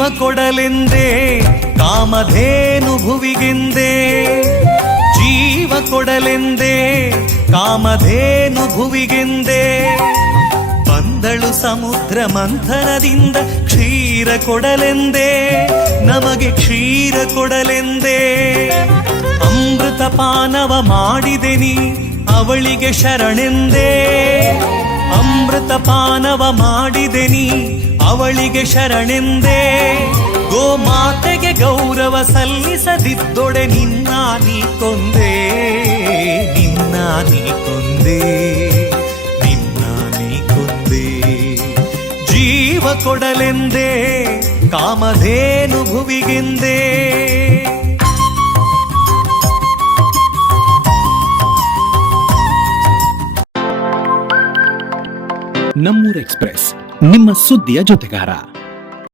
ಜೀವ ಕೊಡಲೆಂದೇ, ಕಾಮಧೇನು ಭುವಿಗೆಂದೇ. ಜೀವ ಕೊಡಲೆಂದೇ, ಕಾಮಧೇನು ಭುವಿಗೆಂದೇ. ಬಂದಳು ಸಮುದ್ರ ಮಂಥನದಿಂದ ಕ್ಷೀರ ಕೊಡಲೆಂದೇ, ನಮಗೆ ಕ್ಷೀರ ಕೊಡಲೆಂದೇ. ಅಮೃತ ಪಾನವ ಮಾಡಿದೆ ನೀ, ಅವಳಿಗೆ ಶರಣೆಂದೇ. ಅಮೃತ ಪಾನವ ಮಾಡಿದೆ ನೀ ಅವಳಿಗೆ ಶರಣೆಂದೇ ಗೋಮಾತೆಗೆ ಗೌರವ ಸಲ್ಲಿಸದಿದ್ದೊಡೆ ನಿನ್ನ ನೀ ಕೊಂದೆ, ನಿನ್ನ ನೀ ಕೊಂದೆ, ನಿನ್ನ ನೀ ಕೊಂದೆ. ಜೀವ ಕೊಡಲೆಂದೇ ಕಾಮಧೇನು ಭುವಿಗೆಂದೇ ನಮ್ಮೂರ್ ಎಕ್ಸ್ಪ್ರೆಸ್ ನಿಮ್ಮ ಸುದ್ದಿಯ ಜೊತೆಗಾರ.